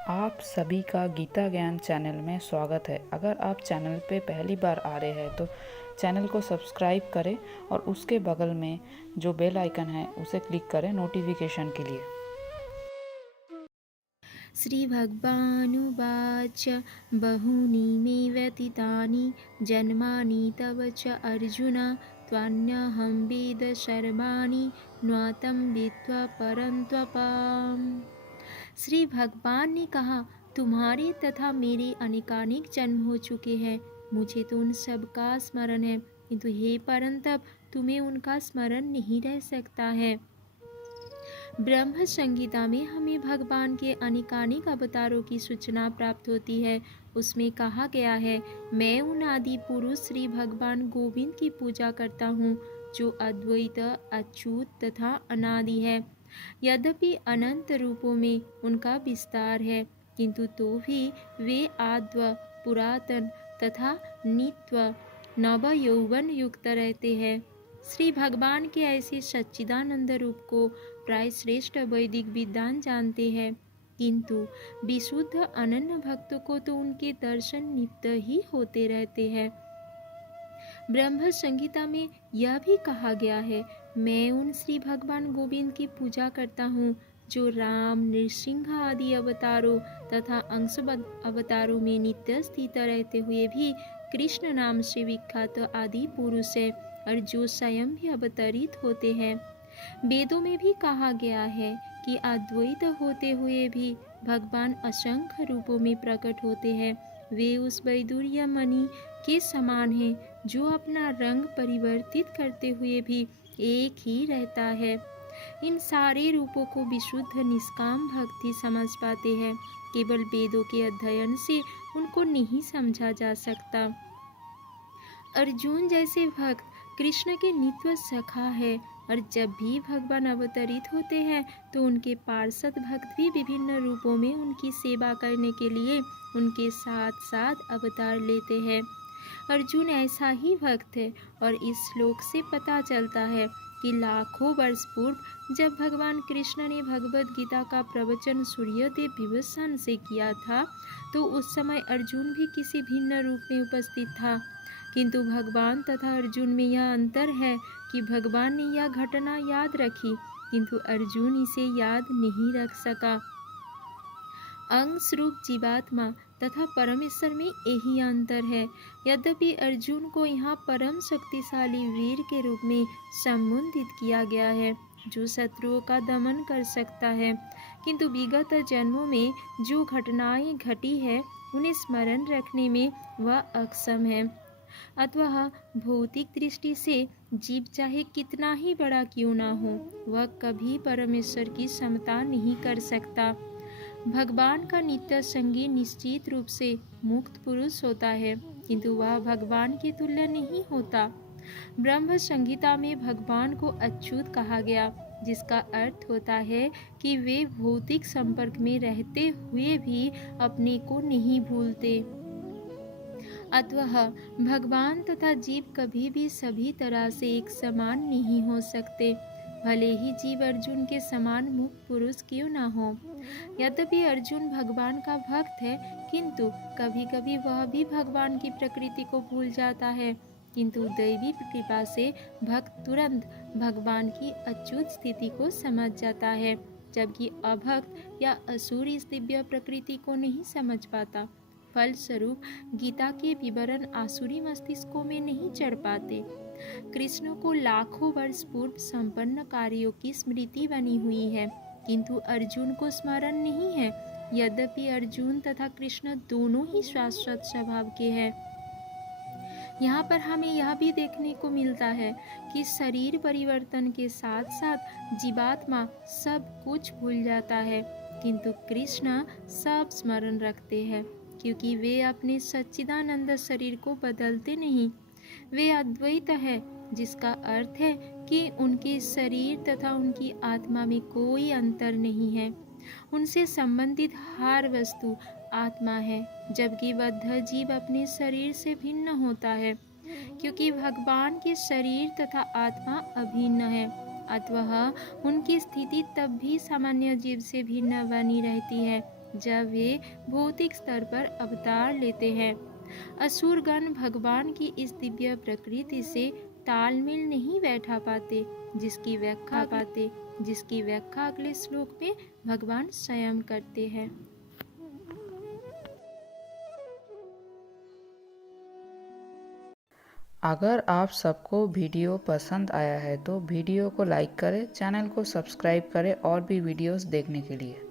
आप सभी का गीता ज्ञान चैनल में स्वागत है। अगर आप चैनल पे पहली बार आ रहे हैं तो चैनल को सब्सक्राइब करें और उसके बगल में जो बेल आइकन है उसे क्लिक करें नोटिफिकेशन के लिए। श्रीभगवानुवाच बहूनि मे व्यतीतानि जन्मानि तव च अर्जुन त्वान्यहं वेद सर्वाणि ज्ञातं विद्या परन्तपाम्। श्री भगवान ने कहा, तुम्हारे तथा मेरे अनेकानेक जन्म हो चुके हैं। मुझे तो उन सब का स्मरण है, किंतु हे परंतप तुम्हें उनका स्मरण नहीं रह सकता है। ब्रह्म संगीता में हमें भगवान के अनेकानेक अवतारों की सूचना प्राप्त होती है। उसमें कहा गया है, मैं उन आदि पुरुष श्री भगवान गोविंद की पूजा करता हूँ, जो अद्वैत, अच्युत तथा अनादि है। यद्यपि अनंत रूपों में उनका विस्तार है, किंतु तो भी वे आद्य, पुरातन तथा नित्य नव यौवन युक्त रहते हैं। श्री भगवान के ऐसे सच्चिदानंद रूप को प्राय श्रेष्ठ वैदिक विद्वान जानते हैं, किंतु विशुद्ध अनन्य भक्तों को तो उनके दर्शन नित्य ही होते रहते हैं। ब्रह्म संहिता में यह भी कहा गया है, मैं उन श्री भगवान गोविंद की पूजा करता हूँ, जो राम, नृसिंह आदि अवतारों तथा अंश अवतारों में नित्य स्थित रहते हुए भी कृष्ण नाम से विख्यात आदि पुरुष है, और जो स्वयं भी अवतरित होते हैं। वेदों में भी कहा गया है कि अद्वैत होते हुए भी भगवान असंख्य रूपों में प्रकट होते हैं। वे उस वैदुर्य मणि के समान हैं, जो अपना रंग परिवर्तित करते हुए भी एक ही रहता है। इन सारे रूपों को विशुद्ध निष्काम भक्ति समझ पाते हैं। केवल वेदों के अध्ययन से उनको नहीं समझा जा सकता। अर्जुन जैसे भक्त कृष्ण के नित्य सखा है, और जब भी भगवान अवतरित होते हैं तो उनके पार्षद भक्त भी विभिन्न रूपों में उनकी सेवा करने के लिए उनके साथ साथ अवतार लेते हैं। अर्जुन ऐसा ही भक्त है, और इस श्लोक से पता चलता है कि लाखों वर्ष पूर्व जब भगवान कृष्ण ने भगवद गीता का प्रवचन सूर्यदेव विवस्वान से किया था, तो उस समय अर्जुन भी किसी भिन्न रूप में उपस्थित था। किंतु भगवान तथा अर्जुन में यह अंतर है कि भगवान ने यह घटना याद रखी, किंतु अर्जुन इसे याद नहीं रख सका। अंश रूप जीवात्मा तथा परमेश्वर में यही अंतर है। यद्यपि अर्जुन को यहाँ परम शक्तिशाली वीर के रूप में संबोधित किया गया है, जो शत्रुओं का दमन कर सकता है, किंतु विगत जन्मों में जो घटनाएं घटी है उन्हें स्मरण रखने में वह अक्षम है। अथवा भौतिक दृष्टि से जीव चाहे कितना ही बड़ा क्यों ना हो, वह कभी परमेश्वर की समता नहीं कर सकता। भगवान का नित्य संगी निश्चित रूप से मुक्त पुरुष होता है, किंतु वह भगवान के तुल्य नहीं होता। ब्रह्म संहिता में भगवान को अच्युत कहा गया, जिसका अर्थ होता है कि वे भौतिक संपर्क में रहते हुए भी अपने को नहीं भूलते। अतः भगवान तथा जीव कभी भी सभी तरह से एक समान नहीं हो सकते, भले ही जीव अर्जुन के समान मुक्त पुरुष क्यों न हो। यद्यपि अर्जुन भगवान का भक्त है, किंतु कभी कभी वह भी भगवान की प्रकृति को भूल जाता है। किंतु दैवी कृपा से भक्त तुरंत भगवान की अच्युत स्थिति को समझ जाता है, जबकि अभक्त या असुर इस दिव्य प्रकृति को नहीं समझ पाता। फलस्वरूप गीता के विवरण आसुरी मस्तिष्कों में नहीं चढ़ पाते। कृष्ण को लाखों वर्ष पूर्व संपन्न कार्यों की स्मृति बनी हुई है, किंतु अर्जुन को स्मरण नहीं है। यद्यपि अर्जुन तथा कृष्ण दोनों ही शाश्वत स्वभाव के हैं। यहाँ पर हमें यह भी देखने को मिलता है कि शरीर परिवर्तन के साथ साथ जीवात्मा सब कुछ भूल जाता है, किंतु कृष्ण सब स्मरण रखते हैं, क्योंकि वे अपने सच्चिदानंद शरीर को बदलते नहीं। वे अद्वैत है, जिसका अर्थ है कि उनके शरीर तथा उनकी आत्मा में कोई अंतर नहीं है। उनसे संबंधित हर वस्तु आत्मा है, जबकि बद्ध जीव अपने शरीर से भिन्न होता है, क्योंकि भगवान के शरीर तथा आत्मा अभिन्न है। अतः उनकी स्थिति तब भी सामान्य जीव से भिन्न बनी रहती है, जब वे भौतिक स्तर पर अवतार लेते हैं। असुरगण भगवान की इस दिव्य प्रकृति से तालमेल नहीं बैठा पाते, जिसकी व्याख्या अगले श्लोक में भगवान स्वयं करते हैं। अगर आप सबको वीडियो पसंद आया है तो वीडियो को लाइक करें, चैनल को सब्सक्राइब करें और भी वीडियोस देखने के लिए।